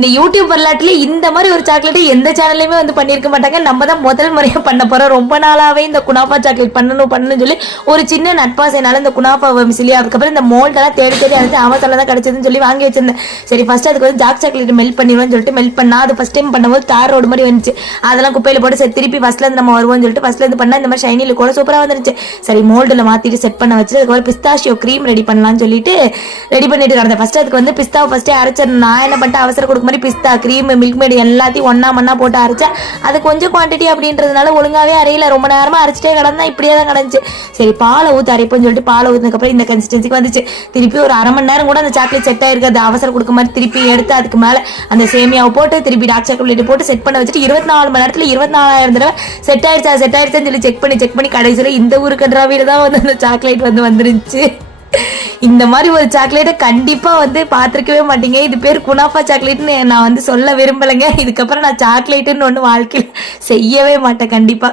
இந்த யூடியூப் வரலாற்றுல இந்த மாதிரி ஒரு சாக்லேட் எந்த சேனல்லையுமே வந்து பண்ணியிருக்க மாட்டாங்க. நம்ம தான் முதல் முறையாக பண்ண போறோம். ரொம்ப நாளாவே இந்த குனாஃபா சாக்லேட் பண்ணணும் பண்ணணும்னு சொல்லி ஒரு சின்ன நட்பாசைனால இந்த குனாஃபா மிசிலி அதுக்கப்புறம் இந்த மோல்டெல்லாம் தேடி தேடி அது அவசரம் தான் கிடைச்சதுன்னு சொல்லி வாங்கி வச்சிருந்தேன். சரி ஃபர்ஸ்ட் அதுக்கு வந்து ஜாக் சாக்லேட் மெல்ட் பண்ணிடுவோம்னு சொல்லிட்டு மெல்ட் பண்ணா அது ஃபர்ஸ்ட் டைம் பண்ணும்போது தார் ரோடு மாதிரி வந்துச்சு. அதெல்லாம் குப்பையில போட்டு சரி திருப்பி ஃபர்ஸ்ட்ல இருந்து நம்ம வருவோம்னு சொல்லிட்டு ஃபர்ஸ்ட்ல இருந்து பண்ணா இந்த மாதிரி ஷைனில கூட சூப்பரா வந்துருச்சு. சரி மோல்டில் மாத்திட்டு செட் பண்ண வச்சு அதுக்கப்புறம் பிஸ்தாஷியோ க்ரீம் ரெடி பண்ணலாம்னு சொல்லிட்டு ரெடி பண்ணிட்டு கிடந்தேன் ஃபர்ஸ்ட் அதுக்கு வந்து பிஸ்தாவை ஃபர்ஸ்டே அரைச்சிருந்தேன் நான் என்ன பண்ணிட்டு அவசரம் கொடுக்கும் மாதிரி பிஸ்தா க்ரீம் மில்க் மேடு எல்லாத்தையும் ஒன்றா மண்ணா போட்டு அரைச்சேன் அது கொஞ்சம் குவான்டிட்டி அப்படின்றதுனால ஒழுங்காவே அரையில. ரொம்ப நேரமாக அரைச்சிட்டே கிடந்தா இப்படியே தான் கிடந்துச்சு. சரி பாலை ஊற்றி அரைப்போம்னு சொல்லிட்டு பாலை ஊற்றினதுக்கப்புறம் இந்த கன்சிஸ்டன்சிக்கு வந்துச்சு. திருப்பி ஒரு அரை மணி நேரம் கூட அந்த சாக்லேட் செட் ஆயிருக்காது. அவசரம் கொடுக்க மாதிரி திருப்பி எடுத்து அதுக்கு மேலே அந்த சேமியாவை போட்டு திருப்பி டார்க் சாக்லேட் போட்டு செட் பண்ண வச்சுட்டு இருபத்தி நாலு மணி நேரத்தில் இருபத்தி நாலாயிரம் தடவை செட் ஆயிடுச்சா செட் ஆயிடுச்சான்னு சொல்லி செக் பண்ணி செக் பண்ணி கடைசியில் இந்த ஊருக்கு டிராவியில் தான் வந்து அந்த சாக்லேட் வந்து வந்துருந்துச்சு. இந்த மாதிரி ஒரு சாக்லேட்டை கண்டிப்பா வந்து பார்த்துருக்கவே மாட்டீங்க. இது பேர் குனாஃபா சாக்லேட்னு நான் வந்து சொல்ல விரும்பலைங்க. இதுக்கப்புறம் நான் சாக்லேட்டுன்னு ஒன்று வாழ்க்கையில் செய்யவே மாட்டேன் கண்டிப்பா.